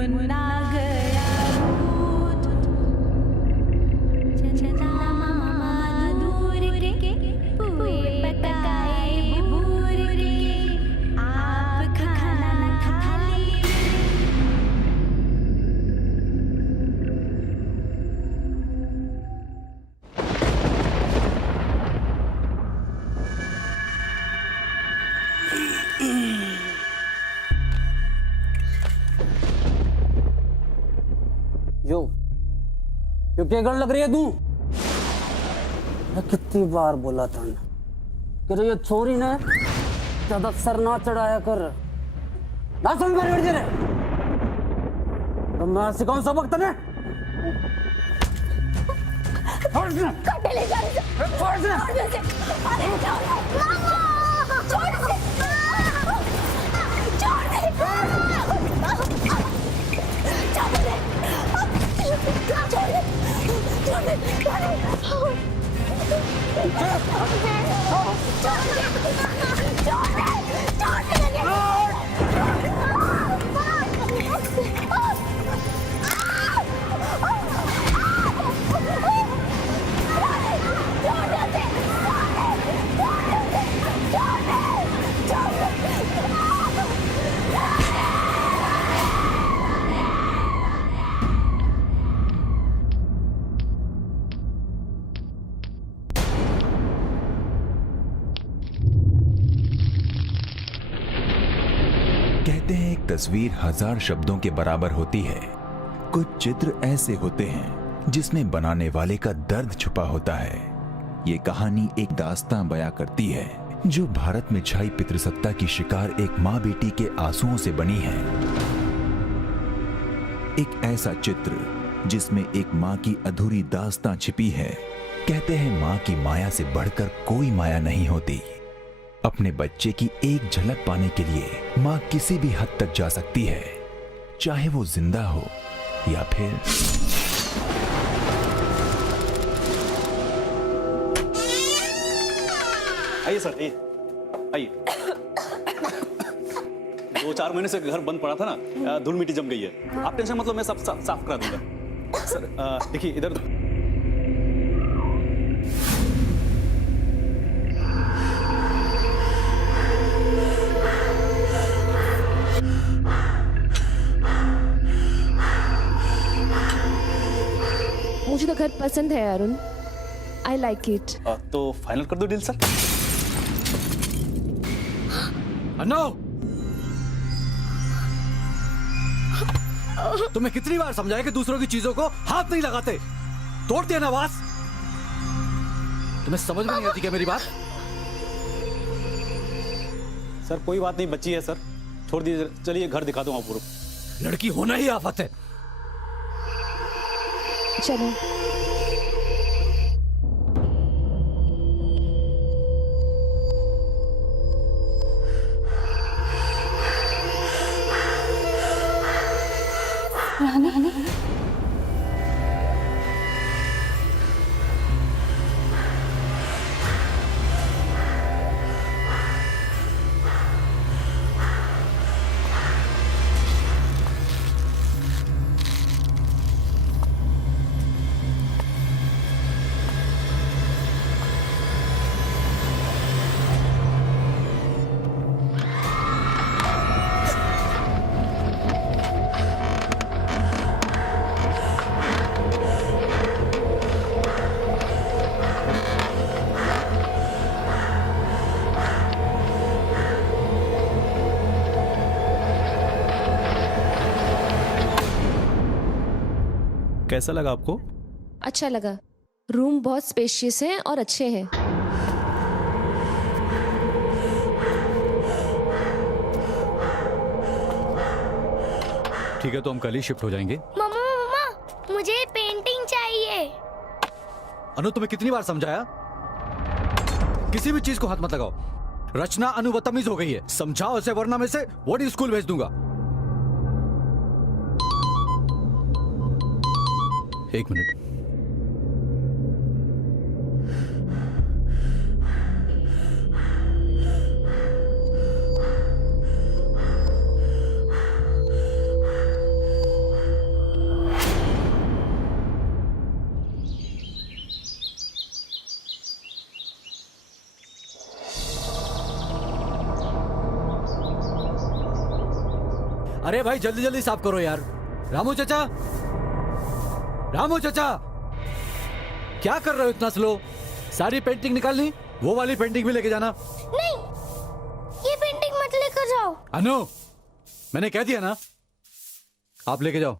मुन्ना गया भूत, चंदा मामा दूर के, पुए पकाए भूर के, आप खाना न खा लीजिए। यो क्या गड़ लग रही है तू? मैं कितनी बार बोला था ना कि ये छोरी ने ज्यादा सर ना चढ़ाया कर, ना समझ में बैठ जा। तो मैं सिखाऊं सबक तने? छोड़ दे। काटे ले जा रहे थे। छोड़ दे। अरे छोड़ दे। मामा, छोड़ दे। छोड़ दे। छोड़ दे। कहते हैं एक तस्वीर 1000 शब्दों के बराबर होती है। कुछ चित्र ऐसे होते हैं जिसमें बनाने वाले का दर्द छुपा होता है। ये कहानी एक दास्तां बयां करती है जो भारत में छाई पितृसत्ता की शिकार एक माँ बेटी के आंसुओं से बनी है। एक ऐसा चित्र जिसमें एक माँ की अधूरी दास्तां छिपी है। कहते हैं माँ की माया से बढ़कर कोई माया नहीं होती। अपने बच्चे की एक झलक पाने के लिए माँ किसी भी हद तक जा सकती है, चाहे वो जिंदा हो या फिर आइए सर, आइए। 2-4 महीने से घर बंद पड़ा था ना, धूल मिट्टी जम गई है। आप टेंशन मतलब मैं सब साफ करा दूंगा। सर देखिए इधर मुझे तो घर पसंद है अरुण, आई लाइक इट। तो फाइनल कर दो डील सर। नो, तुम्हें कितनी बार समझाया कि दूसरों की चीजों को हाथ नहीं लगाते? तोड़ दिया ना वास। तुम्हें समझ में नहीं आती क्या मेरी बात? सर कोई बात नहीं, बच्ची है सर, छोड़ दीजिए। चलिए घर दिखा दूं आपको। लड़की होना ही आफत है। चलो। रानी, कैसा लगा आपको? अच्छा लगा। रूम बहुत स्पेशियस है और अच्छे हैं। ठीक है, तो हम कल ही शिफ्ट हो जाएंगे। मम्मा, मुझे पेंटिंग चाहिए। अनु, तुम्हें कितनी बार समझाया? किसी भी चीज को हाथ मत लगाओ। रचना अनु बदतमीज हो गई है, समझाओ इसे वरना मैं इसे बोर्डिंग स्कूल भेज दूंगा। एक मिनट। अरे भाई जल्दी जल्दी साफ करो यार। रामू चाचा, रामू चाचा, क्या कर रहे हो इतना स्लो? सारी पेंटिंग निकालनी, वो वाली पेंटिंग भी लेके जाना। नहीं, ये पेंटिंग मत लेकर जाओ। अनु, मैंने कह दिया ना, आप लेके जाओ।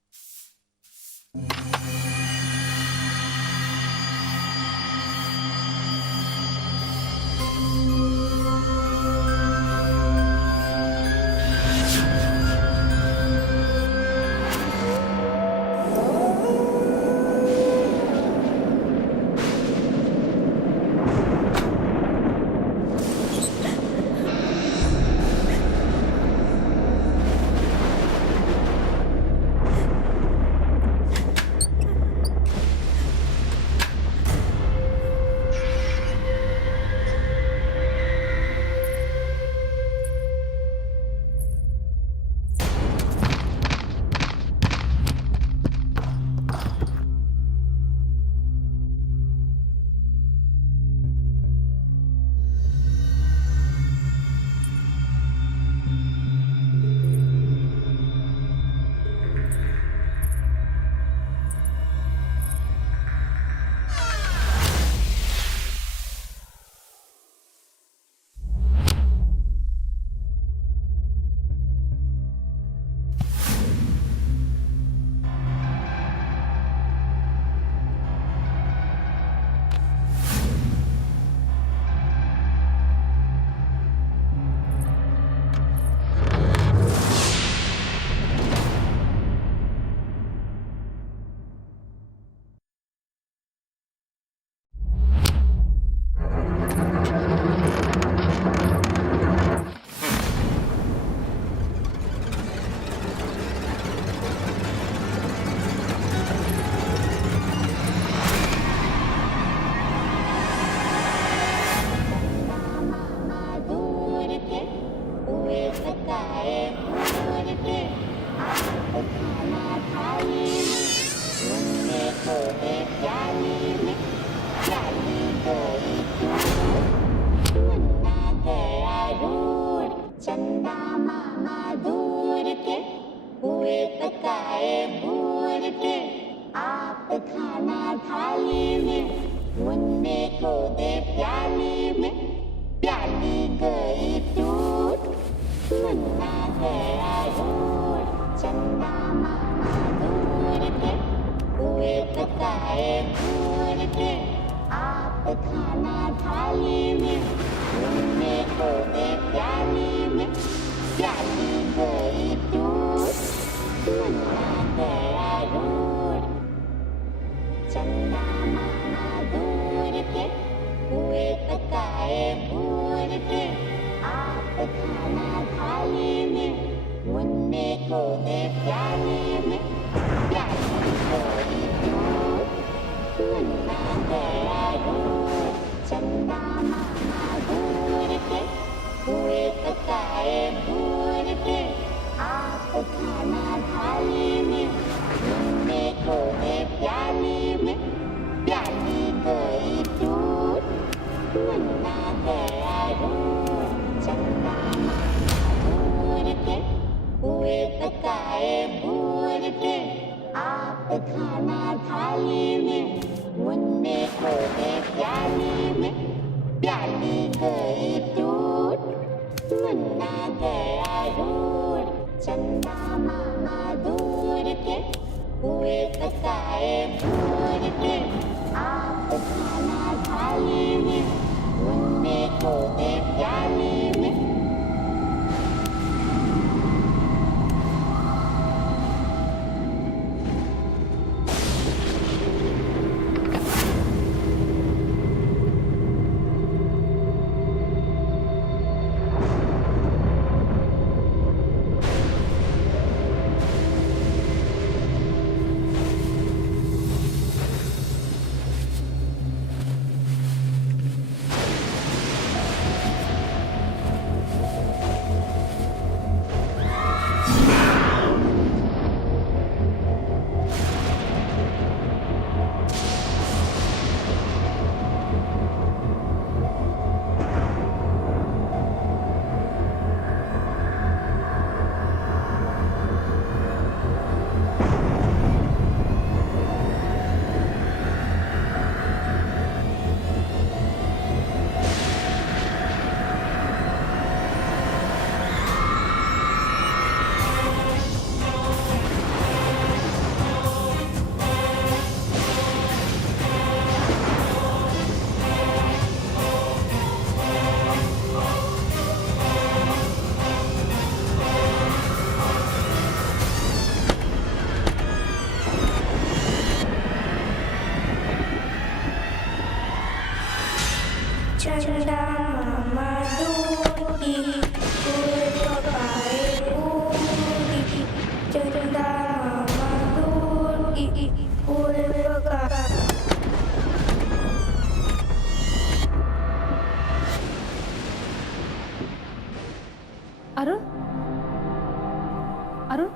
अरुण,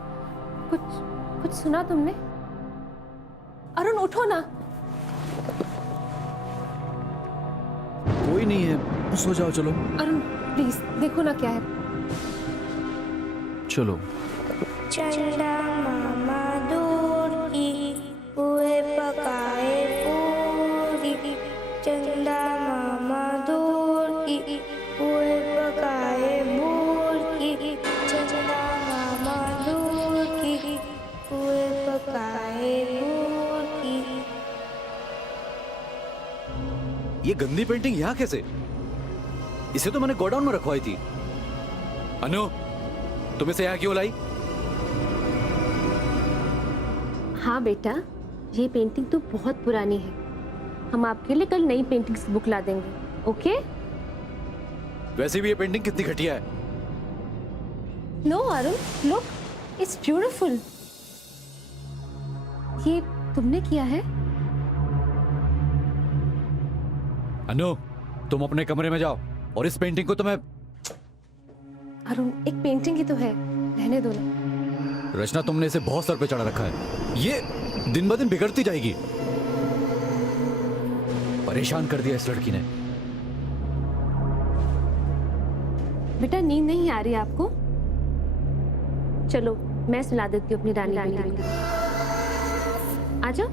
कुछ कुछ सुना तुमने? अरुण उठो ना। कोई नहीं है, सो जाओ। चलो अरुण प्लीज देखो ना क्या है। चलो। चंदा मामा दूर की पुए पकाए पूरी, चंदा मामा दूर की पुए पकाए बूर की, चंदा मामा दूर की पुए पकाए बूर की। ये गंदी पेंटिंग यहाँ कैसे? इसे तो मैंने गोडाउन में रखवाई थी। अनु, तुम इसे यहाँ क्यों लाई? हाँ बेटा, ये पेंटिंग तो बहुत पुरानी है। हम आपके लिए कल नई पेंटिंग्स बुक ला देंगे, ओके? वैसे भी ये पेंटिंग कितनी घटिया है। No Arun, look, it's beautiful. ये तुमने किया है? अनु, तुम अपने कमरे में जाओ और इस पेंटिंग को तुम्हें। अरुण, एक पेंटिंग ही तो है, रहने दो ना। रचना, तुमने इसे बहुत सर पे चढ़ा रखा है। ये दिन ब दिन बिगड़ती जाएगी। परेशान कर दिया इस लड़की ने। बेटा नींद नहीं आ रही आपको? चलो मैं सुला देती हूँ अपनी रानी बेटी को। आ जाओ।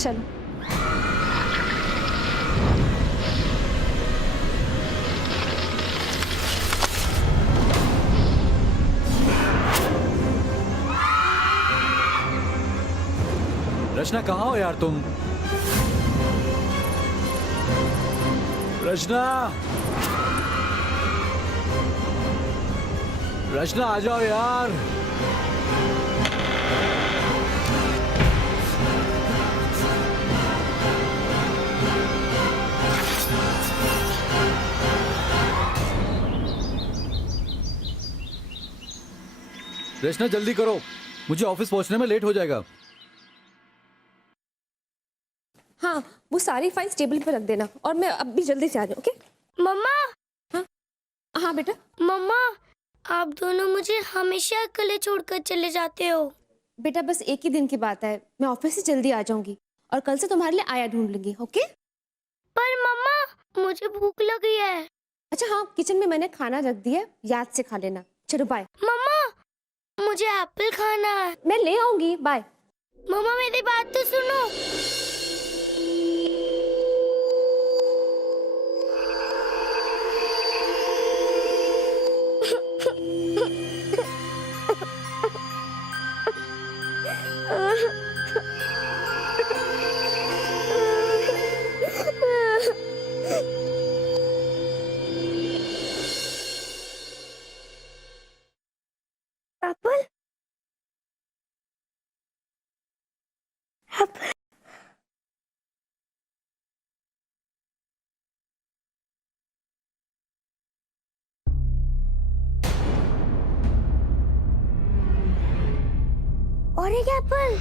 चलो। रचना, कहाँ हो यार तुम? रचना, रचना आ जाओ यार। रचना जल्दी करो, मुझे ऑफिस पहुंचने में लेट हो जाएगा। हाँ, वो सारी फाइल्स टेबल पे रख देना और मैं अब भी जल्दी से आ जाऊँ, ओके? मम्मा, हाँ हाँ बेटा। मम्मा, आप दोनों मुझे हमेशा अकेले छोड़कर चले जाते हो। बेटा बस एक ही दिन की बात है, मैं ऑफिस से जल्दी आ जाऊंगी और कल से तुम्हारे लिए आया ढूंढ लूंगी, ओके? पर मम्मा, मुझे भूख लगी है। अच्छा हाँ, किचन में मैंने खाना रख दिया, याद से खा लेना। चलो बाय। मम्मा, मुझे एप्पल खाना है। मैं ले आऊंगी, बाय। मम्मा मेरी बात तो सुनो। Apple, Apple. और एक एप्पल।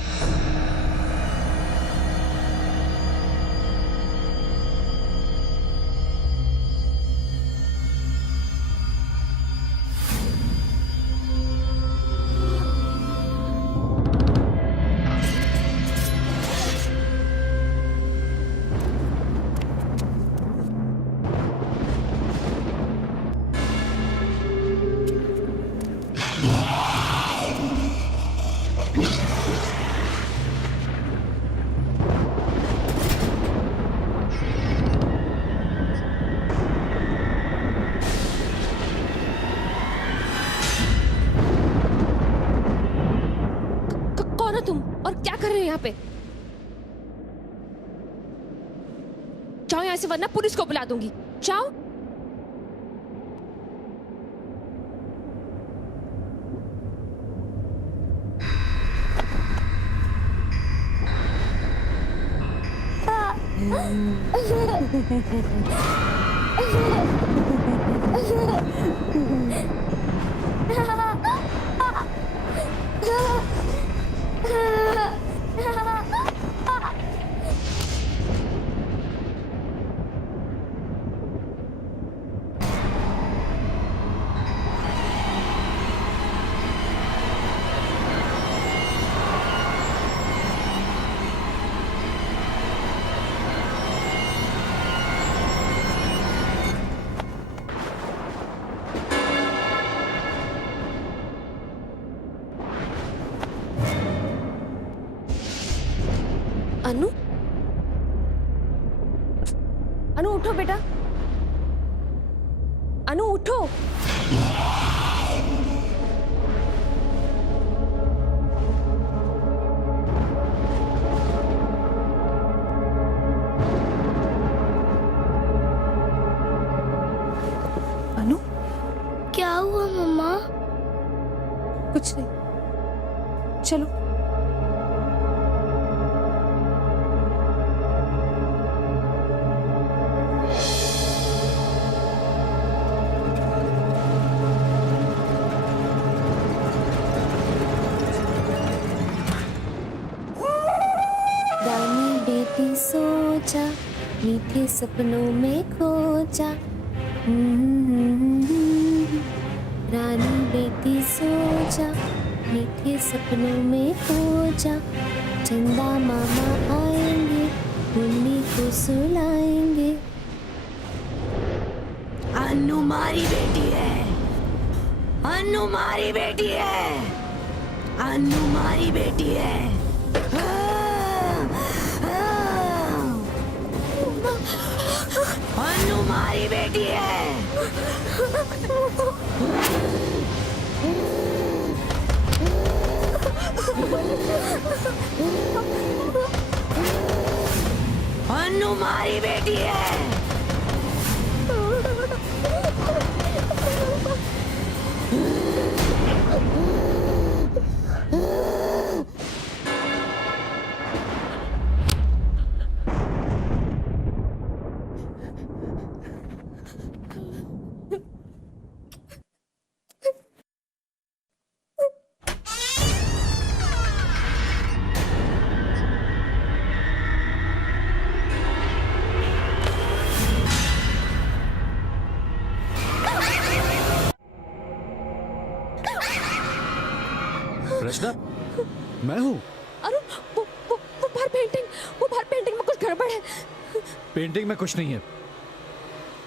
कौन हो तुम और क्या कर रहे हो यहाँ पे? जाओ यहाँ से वरना पुलिस को बुला दूंगी। जाओ। अनु, अनु उठो बेटा, अनु उठो। अनु, क्या हुआ मम्मा? कुछ नहीं, चलो। रानी बेटी सो जा, मीठे सपनों में खो जा। रानी बेटी सो जा, मीठे सपनों में खो जा। चंदा मामा आएंगे, मुन्नी को सुलाएंगे। अनु मारी बेटी है, अनु मारी बेटी है, अनु मारी बेटी है। अनु मारी बेटी है। अनु मारी बेटी है। रचना, मैं हूँ। अनु, वो बाहर पेंटिंग में कुछ गड़बड़ है। पेंटिंग में कुछ नहीं है।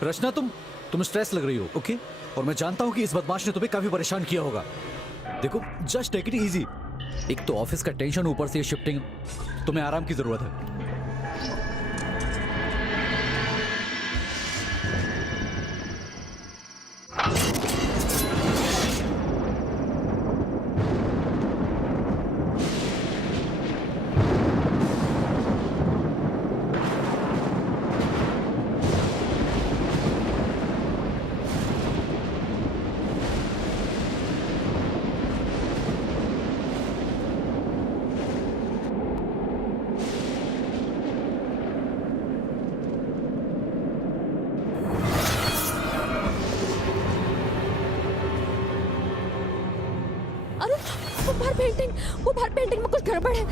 रचना, तुम स्ट्रेस लग रही हो, ओके? और मैं जानता हूँ कि इस बदमाश ने तुम्हें काफी परेशान किया होगा। देखो, जस्ट टेक इट इजी। एक तो ऑफिस का टेंशन, ऊपर से ये शिफ्टिंग, तुम्हें आराम की जरूरत है। अनु, वो बाहर पेंटिंग में कुछ गड़बड़ है।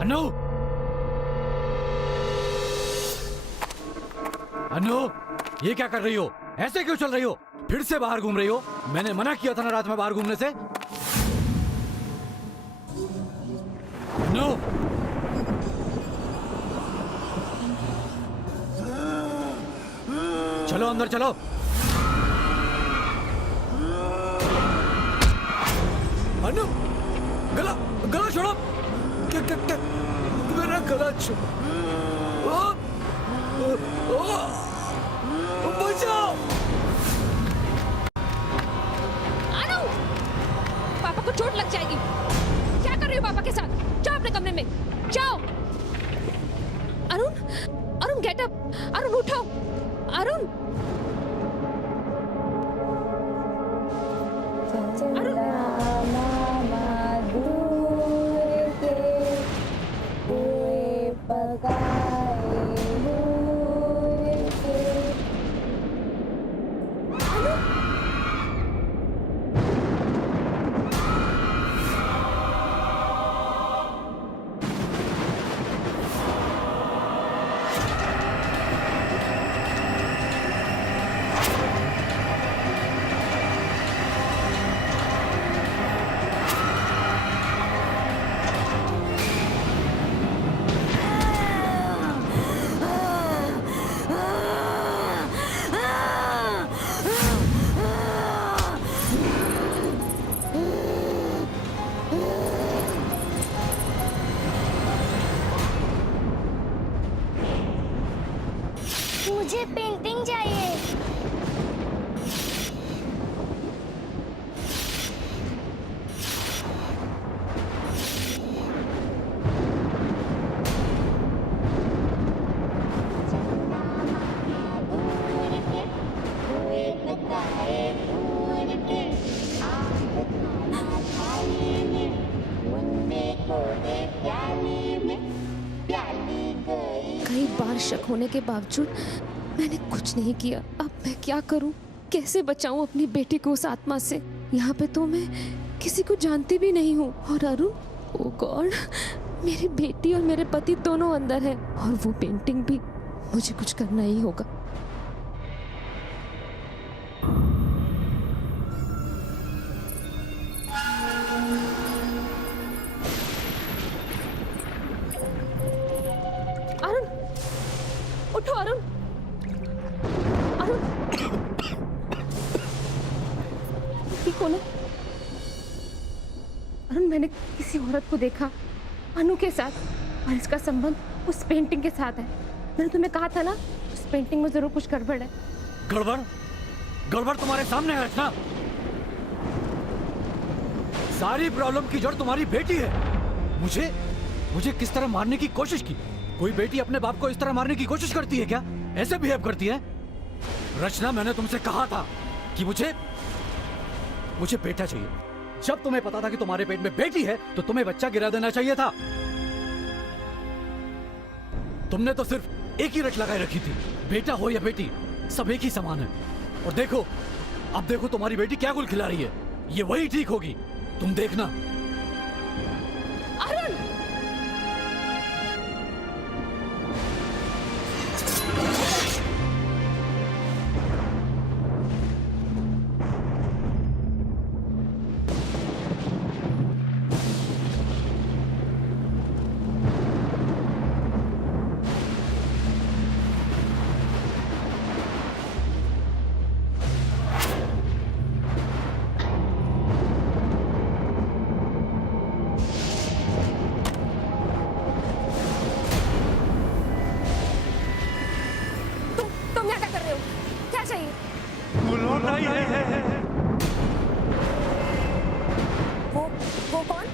अनु, अनु, ये क्या कर रही हो? ऐसे क्यों चल रही हो? फिर से बाहर घूम रही हो? मैंने मना किया था ना रात में बाहर घूमने से। अनु, चलो अंदर चलो। अनु, गला गला छोड़ो। मेरा गला छोड़ो। बचाओ। अनु, पापा को चोट लग जाएगी। क्या कर रही हो पापा के साथ? जाओ अपने कमरे में, जाओ। Arun, Arun get up. अरुण उठो। अरुण मुझे पेंटिंग चाहिए। कई बार शक होने के बावजूद मैंने कुछ नहीं किया। अब मैं क्या करूं? कैसे बचाऊं अपनी बेटी को उस आत्मा से? यहाँ पे तो मैं किसी को जानती भी नहीं हूँ। और अरुण, ओ गॉड, मेरी बेटी और मेरे पति दोनों अंदर हैं और वो पेंटिंग भी। मुझे कुछ करना ही होगा। अरुण, उठो अरुण। अरुण, ठीक हो ना? अरुण, मैंने किसी औरत को देखा अनु के साथ, और इसका संबंध उस पेंटिंग के साथ है। मैंने तुम्हें कहा था ना, उस पेंटिंग में जरूर कुछ गड़बड़ है। गड़बड़? गड़बड़ तुम्हारे सामने है रचना। सारी प्रॉब्लम की जड़ तुम्हारी बेटी है। मुझे किस तरह मारने की कोशिश की? कोई बेटी अपने बाप को इस तरह मारने की कोशिश करती है क्या? ऐसे बिहेव करती है? रचना, मैंने तुमसे कहा था कि मुझे बेटा चाहिए। जब तुम्हें पता था कि तुम्हारे पेट में बेटी है तो तुम्हें बच्चा गिरा देना चाहिए था। तुमने तो सिर्फ एक ही रट लगाए रखी थी। बेटा हो या बेटी, सब एक ही समान है। और देखो, अब देखो तुम्हारी बेटी क्या गुल खिला रही है। ये वही ठीक होगी, तुम देखना। अरुण! तुम यहाँ क्या कर रहे हो? क्या चाहिए? वो कौन?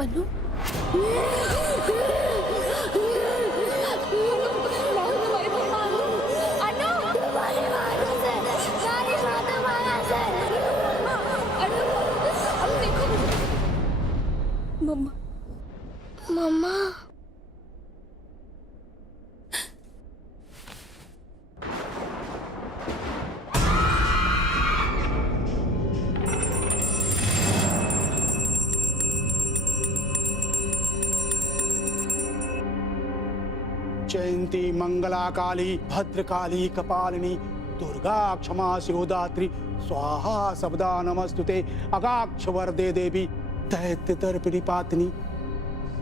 अनु? मम्मा, मम्मा, जयंती मंगला काली भद्रकाली कपालिनी दुर्गा क्षमा शिवदात्री स्वाहा सबदा नमस्तुते अगाक्ष वरदे देवी दैत्य दर्पिणी पातनी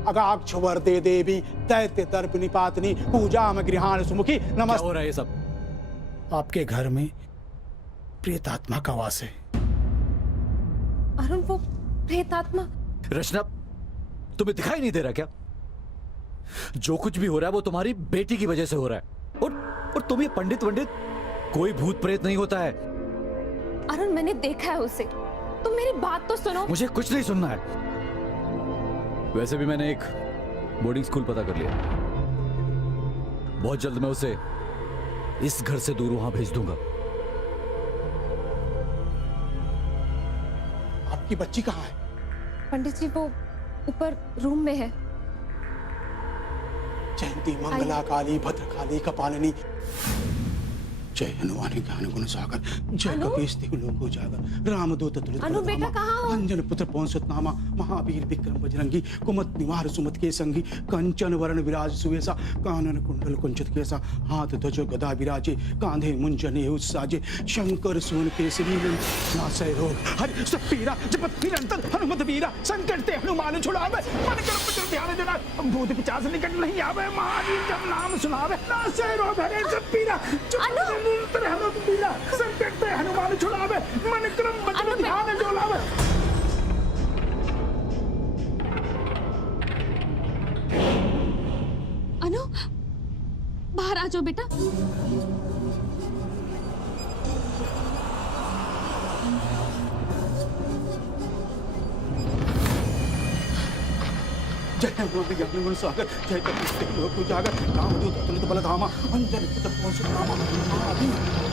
अगाक्ष वर्दे देवी दैत्य दर्प निपातनी पूजा में गृहाण सुमुखी क्या नमस्ते। हो रहा है ये सब? आपके घर में प्रेतात्मा का वास है। अरुण, वो प्रेतात्मा? रचना, तुम्हें दिखाई नहीं दे रहा क्या? जो कुछ भी हो रहा है वो तुम्हारी बेटी की वजह से हो रहा है। और तुम ये पंडित वंडित, कोई भूत प्रेत नहीं होता है। अरुण, मैंने देखा है उसे। तुम मेरी बात तो सुनो। मुझे कुछ नहीं सुनना है। वैसे भी मैंने एक बोर्डिंग स्कूल पता कर लिया। बहुत जल्द मैं उसे इस घर से दूर वहां भेज दूंगा। आपकी बच्ची कहाँ है? पंडित जी, वो ऊपर रूम में है। जयंती मंगला काली भद्रकाली कपालिनी जय हनुमान ज्ञान गुण सागर जय कपीस तिहु लोको जागर रामदूत तुलित अनु, बेटा कहाँ हो? अंजन पुत्र पवन सुत नामा महावीर विक्रम बजरंगी कुमत निवार सुमत के संगी कंचन वरण विराज सुवेसा कानन कुंडल कुंचित केसा हाथ ध्वज गदा विराजे कांधे मुंजन उत्साजे शंकर सुवन केसरी नासय रोग हरि सब पीरा जपत निरंतर हनुमत वीरा संकट ते हनुमान छुड़ावे मन कर पुत्र ध्यान देना भूत पिशाच निकट नहीं आवे महावीर जब नाम सुनावे नासय रोग हरि सब पीरा निरंतर हनुमत वीरा संकट ते हनुमान छुड़ावे मन क्रम बचन ध्यान जो लावे। अनु, बाहर आ जाओ बेटा। जय हनुमान ज्ञान गुण सागर जय कपीस तिहु लोको जागर रामदूत अतुलित बल धामा अंजन पुत्र पवन सुत नामा महावीर।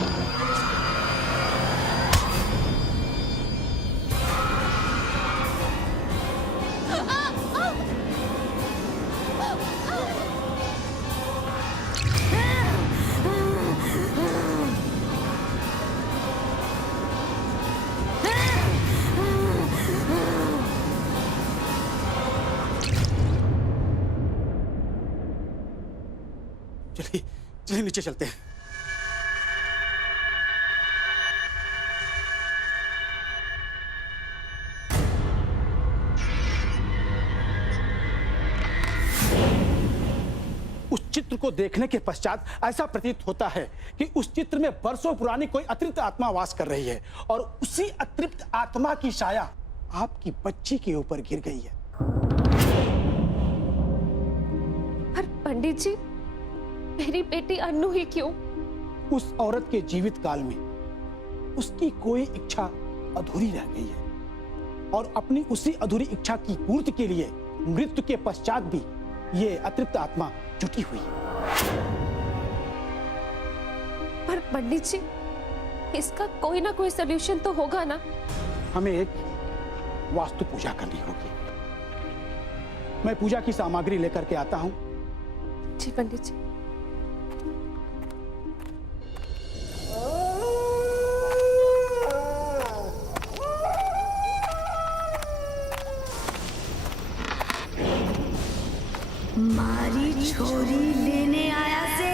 चलिए चलिए नीचे चलते हैं। उस चित्र को देखने के पश्चात ऐसा प्रतीत होता है कि उस चित्र में वर्षों पुरानी कोई अतृप्त आत्मा वास कर रही है और उसी अतृप्त आत्मा की छाया आपकी बच्ची के ऊपर गिर गई है। पर पंडित जी, मेरी बेटी अनु ही क्यों? उस औरत के जीवित काल में उसकी कोई इच्छा अधूरी रह गई है और अपनी उसी अधूरी इच्छा की पूर्ति के लिए मृत्यु के पश्चात भी ये अतृप्त आत्मा जुटी हुई है। पर पंडित जी, इसका कोई ना कोई सलूशन तो होगा ना? हमें एक वास्तु पूजा करनी होगी। मैं पूजा की सामग्री लेकर के आता हूं। जी पंडित जी। मारी छोरी लेने आया से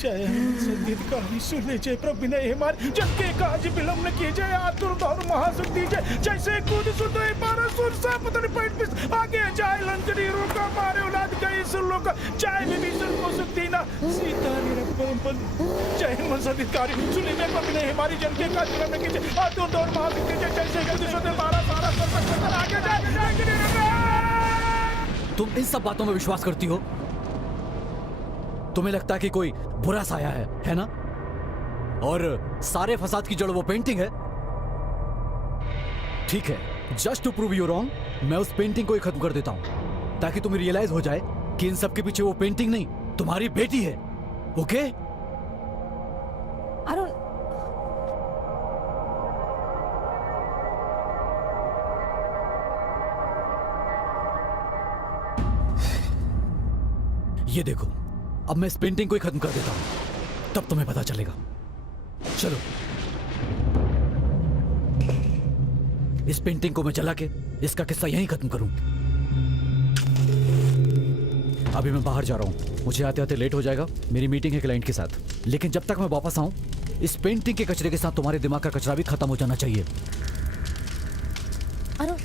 जय संगीत कहानी सुन लीजिए प्रभु ने हमारे जग के काज विलंब न कीजिए आतुर दौर महासुख दीजिए जैसे कूद सुधे बारह सुर सा पतन पैठ पिस आगे जाए लंकनी रोका मारे औलाद गई सुन लोग चाहे विभीषण को सुख दीना सीता निरंपन जय मन संगीतकारी सुन लीजिए प्रभु ने हमारी जग के काज विलंब न कीजिए आतुर दौर महासुख दीजिए जैसे कूद सुधे बारह सारा सुर आगे जाए। तुम इन सब बातों में विश्वास करती हो? तुम्हें लगता है कि कोई बुरा साया है ना? और सारे फसाद की जड़ वो पेंटिंग है। ठीक है, just to prove you wrong मैं उस पेंटिंग को ही खत्म कर देता हूं ताकि तुम्हें रियलाइज हो जाए कि इन सब के पीछे वो पेंटिंग नहीं, तुम्हारी बेटी है। ओके? अरुण, ये देखो, अब मैं इस पेंटिंग को ही खत्म कर देता हूं, तब तुम्हें पता चलेगा। चलो, इस पेंटिंग को मैं जला के इसका किस्सा यहीं खत्म करूं। अभी मैं बाहर जा रहा हूं, मुझे आते आते लेट हो जाएगा। मेरी मीटिंग है क्लाइंट के साथ, लेकिन जब तक मैं वापस आऊं इस पेंटिंग के कचरे के साथ तुम्हारे दिमाग का कचरा भी खत्म हो जाना चाहिए। अरुण,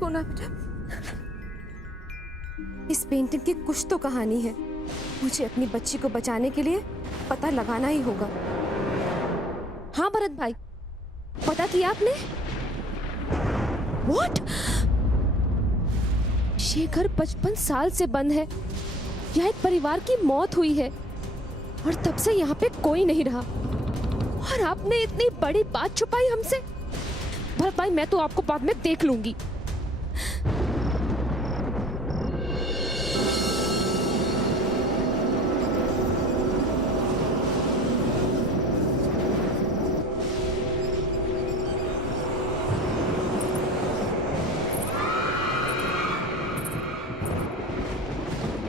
ठीक हो ना बेटा? इस पेंटिंग की कुछ तो कहानी है। मुझे अपनी बच्ची को बचाने के लिए पता लगाना ही होगा। हाँ भरत भाई, पता किया आपने? What? ये घर 55 साल से बंद है। यहाँ एक परिवार की मौत हुई है और तब से यहाँ पे कोई नहीं रहा। और आपने इतनी बड़ी बात छुपाई हमसे। भरत भाई, मैं तो आपको बाद में देख लूंगी।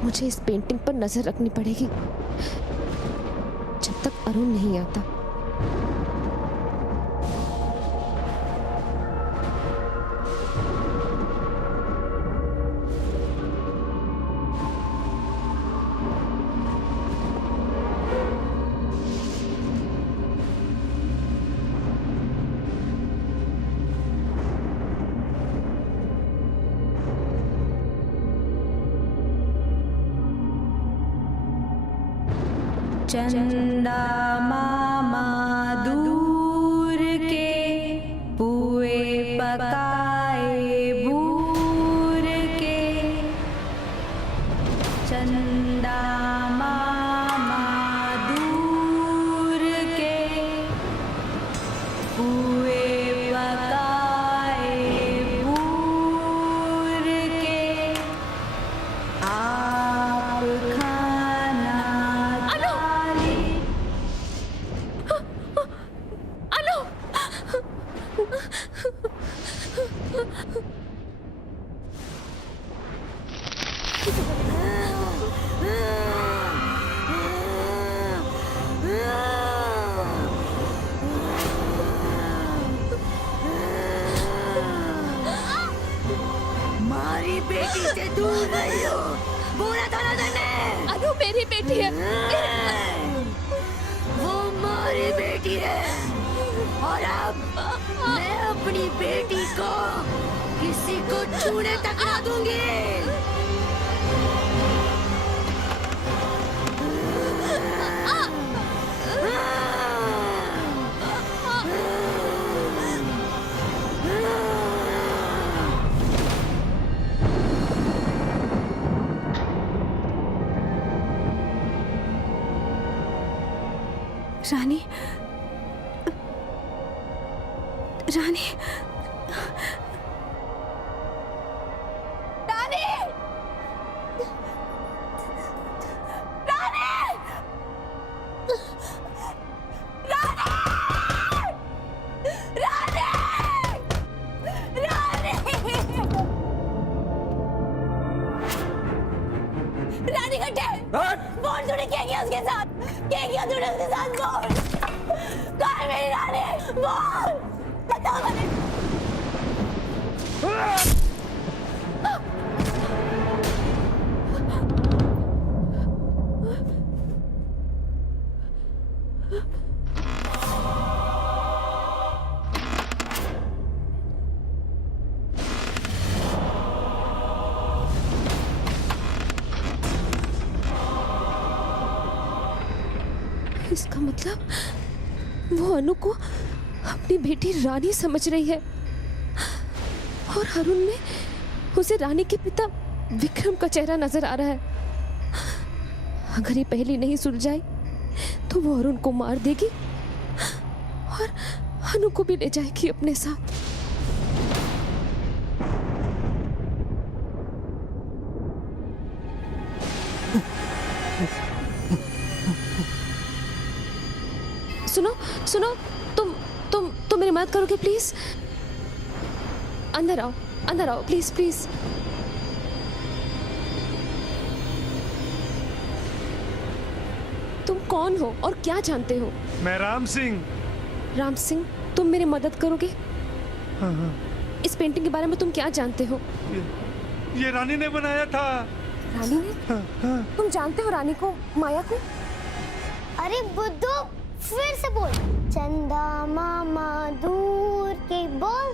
मुझे इस पेंटिंग पर नजर रखनी पड़ेगी जब तक अरुण नहीं आता। चंदा मामा दूर के पुए पकाए भूर के, चंदा मामा दूर के पुए पकाए भूर के, आप खाना मारी बेटी से दूर रही हो, बोला था ना तूने? अनु मेरी बेटी है। वो मारी बेटी है और अब मैं अपनी बेटी को किसी को छूने तक ना दूंगी। रानी, रानी, रानी, रानी, रानी, रानी घंटे फोन तूने क्या किया उसके साथ? क्या किया तूने उसके साथ? फोन कहाँ है मेरी रानी? बोल, बताओ मुझे। इसका मतलब वो अनु को अपनी बेटी रानी समझ रही है और अरुण में उसे रानी के पिता विक्रम का चेहरा नजर आ रहा है। अगर ये पहली नहीं सुलझाई तो वो अरुण को मार देगी और अनु को भी ले जाएगी अपने साथ। सुनो सुनो, तुम मेरी मदद करोगे प्लीज? अंदर आओ प्लीज प्लीज। तुम कौन हो और क्या जानते हो? मैं राम सिंह। राम सिंह, तुम मेरी मदद करोगे? हाँ। इस पेंटिंग के बारे में तुम क्या जानते हो? ये रानी ने बनाया था। रानी ने? हाँ। तुम जानते हो रानी को, माया को? अरे बुद्धू, फिर से बोल। चंदा मामा दूर के बोल।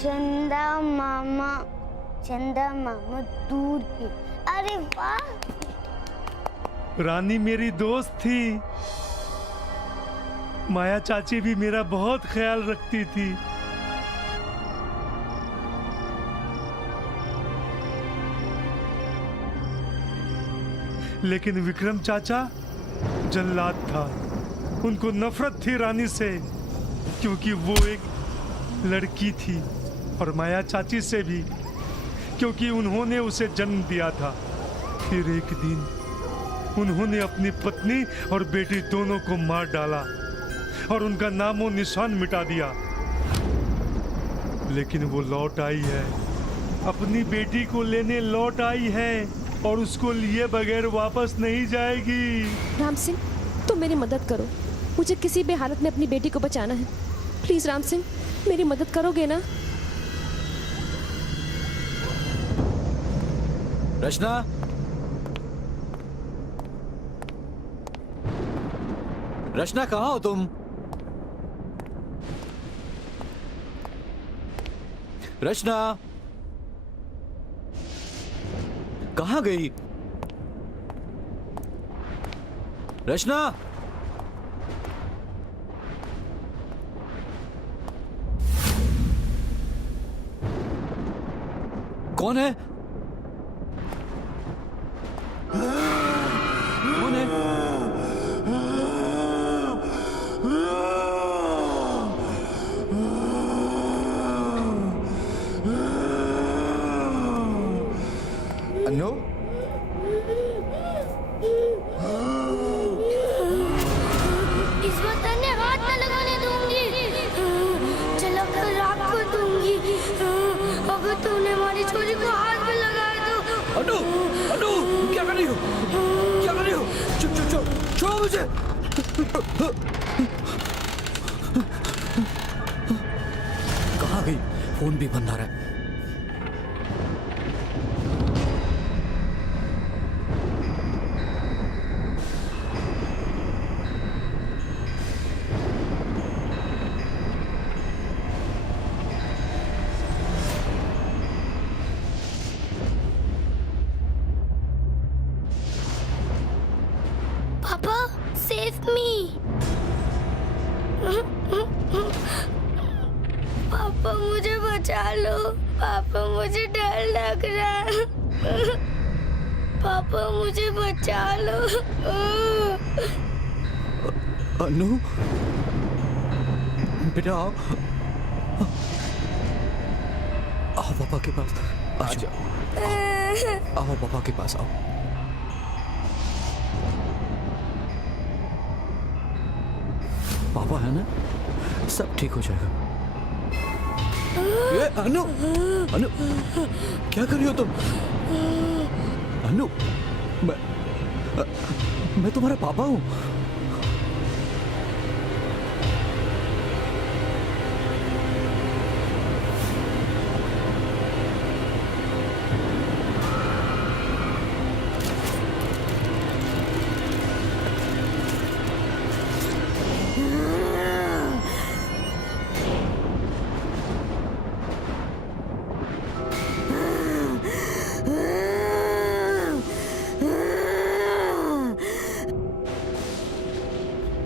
चंदा मामा दूर के। अरे वाह, रानी मेरी दोस्त थी। माया चाची भी मेरा बहुत ख्याल रखती थी। लेकिन विक्रम चाचा जल्लाद था। उनको नफरत थी रानी से, क्योंकि वो एक लड़की थी, और माया चाची से भी, क्योंकि उन्होंने उसे जन्म दिया था। फिर एक दिन उन्होंने अपनी पत्नी और बेटी दोनों को मार डाला और उनका नामो निशान मिटा दिया। लेकिन वो लौट आई है, अपनी बेटी को लेने लौट आई है, और उसको लिए बगैर वापस नहीं जाएगी। राम सिंह, तुम मेरी मदद करो। मुझे किसी भी हालत में अपनी बेटी को बचाना है। प्लीज राम सिंह, मेरी मदद करोगे ना? रचना, रचना कहाँ हो तुम? रचना कहाँ गई? रचना, कौन है? कौन है? अनु, इस बार तन्ने हाथ न लगाने दूंगी। चलो कल रात को दूंगी। अगर तूने हमारी छोरी को हाथ में लगाया तो। अनु, अनु, क्या कर रही हो? क्या कर रही हो? चुप चुप चुप, छोड़ो मुझे। कहाँ गई? फोन भी बंद आ रहा है। पापा, सेव मी। पापा मुझे बचा लो। पापा मुझे डर लग रहा है। पापा मुझे बचा लो। अनु, बेटा आओ, आओ पापा के पास। आ जाओ, आओ पापा के पास आओ। पापा है ना, सब ठीक हो जाएगा। ये अनु, अनु, क्या कर रही हो तुम? अनु, मैं तुम्हारा पापा हूँ।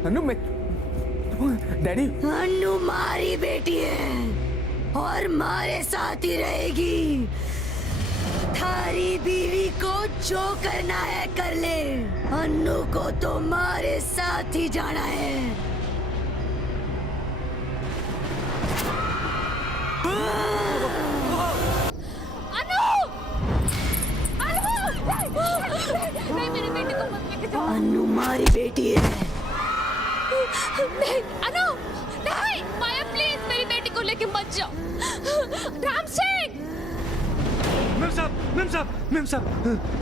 अनु, मैं डैडी। अनु मारी बेटी है और मारे साथ ही रहेगी। थारी बीवी को जो करना है कर ले। अनु को तो मारे साथ ही जाना है। नहीं, मेरी बेटी को मत लेके जाओ। अनु मारी बेटी है। नहीं, अनु, नहीं, माया प्लीज मेरी बेटी को लेके मत जाओ। राम सिंह, मेम साहब,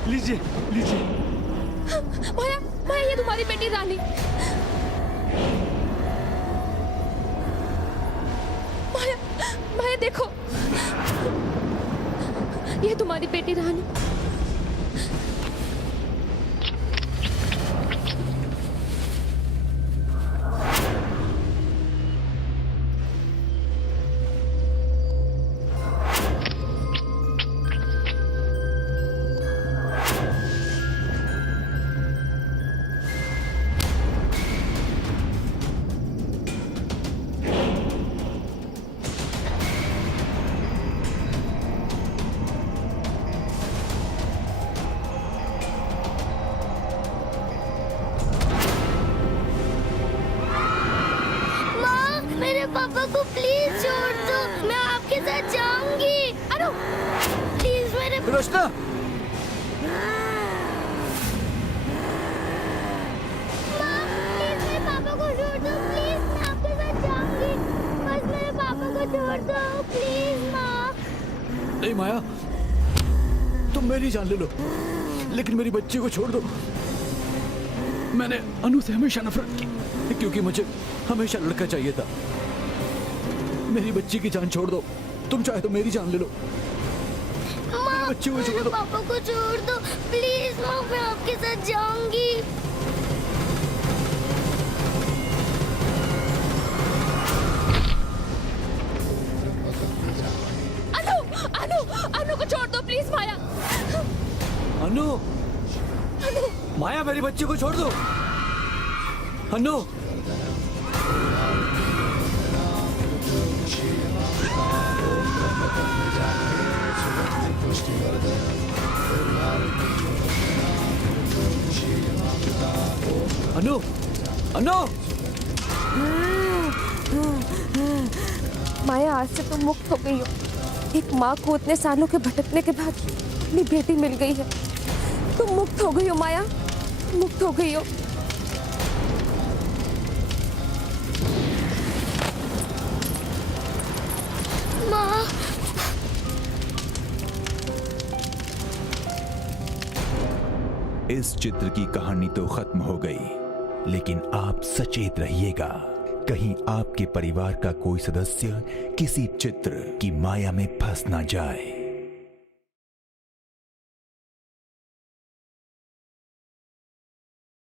लीजिए लीजिए। माया, माया ये तुम्हारी बेटी रानी। माया, माया देखो, ये तुम्हारी बेटी रानी। पापा को प्लीज छोड़ दो, मैं आपके साथ जाऊंगी। अनु प्लीज मेरे रचना, माँ प्लीज मेरे पापा को छोड़ दो, प्लीज मैं आपके साथ जाऊंगी, बस मेरे पापा को छोड़ दो प्लीज माँ। नहीं माया, तुम मेरी जान ले लो, लेकिन मेरी बच्ची को छोड़ दो। मैंने अनु से हमेशा नफरत की, क्योंकि मुझे हमेशा लड़का चाहिए था। मेरी बच्ची की जान छोड़ दो, तुम चाहे तो मेरी जान ले लो। माँ बच्ची को छोड़ मेरे दो। पापा को छोड़ दो प्लीज माँ, मैं आपके साथ जाऊंगी। अनु अनु अनु को छोड़ दो प्लीज माया। अनु, माया मेरी बच्ची को छोड़ दो। अनु, अनु, अनु, माया आज से तुम मुक्त हो गई हो। एक माँ को इतने सालों के भटकने के बाद अपनी बेटी मिल गई है। तुम मुक्त हो गई हो माया, मुक्त हो गई हो। माँ इस चित्र की कहानी तो खत्म हो गई, लेकिन आप सचेत रहिएगा, कहीं आपके परिवार का कोई सदस्य किसी चित्र की माया में फंस ना जाए।